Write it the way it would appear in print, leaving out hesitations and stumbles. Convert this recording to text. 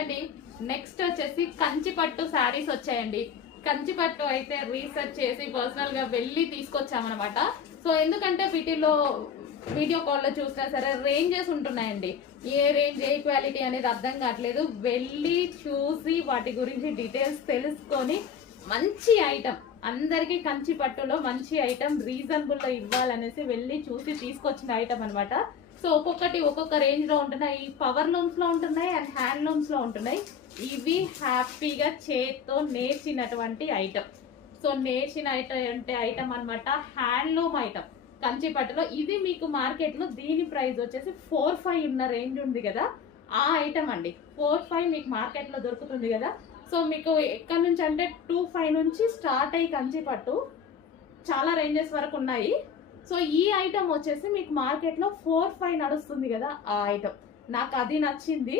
అండి. నెక్స్ట్ వచ్చేసి కంచిపట్టు శారీస్ వచ్చాయండి. కంచిపట్టు అయితే రీసెర్చ్ చేసి పర్సనల్ గా వెళ్ళి తీసుకొచ్చామన్నమాట. సో ఎందుకంటే వీటిలో వీడియో కాల్లో చూసినా సరే రేంజెస్ ఉంటున్నాయండి. ఏ రేంజ్ ఏ క్వాలిటీ అనేది అర్థం కావట్లేదు. వెళ్ళి చూసి వాటి గురించి డీటెయిల్స్ తెలుసుకొని మంచి ఐటమ్ అందరికి కంచి పట్టులో మంచి ఐటమ్ రీజనబుల్ లో ఇవ్వాలనేసి వెళ్ళి చూసి తీసుకొచ్చిన ఐటమ్ అనమాట. సో ఒక్కొక్కటి ఒక్కొక్క రేంజ్ లో ఉంటున్నాయి. పవర్ లూమ్స్ లో ఉంటున్నాయి అండ్ హ్యాండ్ లూమ్స్ లో ఉంటున్నాయి. ఇవి హ్యాపీగా చేత్తో నేర్చినటువంటి ఐటమ్. సో నేర్చిన ఐటమ్ అనమాట. హ్యాండ్లూమ్ ఐటమ్ కంచి పట్టులో. ఇది మీకు మార్కెట్ లో దీని ప్రైస్ వచ్చేసి 4-5 ఉన్న రేంజ్ ఉంది కదా, ఆ ఐటమ్ అండి. 4-5 మీకు మార్కెట్ లో దొరుకుతుంది కదా. సో మీకు ఎక్కడి నుంచి అంటే 2-5 నుంచి స్టార్ట్ అయ్యి కంచి పట్టు చాలా రేంజెస్ వరకు ఉన్నాయి. సో ఈ ఐటమ్ వచ్చేసి మీకు మార్కెట్ లో 4-5 నడుస్తుంది కదా, ఆ ఐటమ్ నాకు అది నచ్చింది.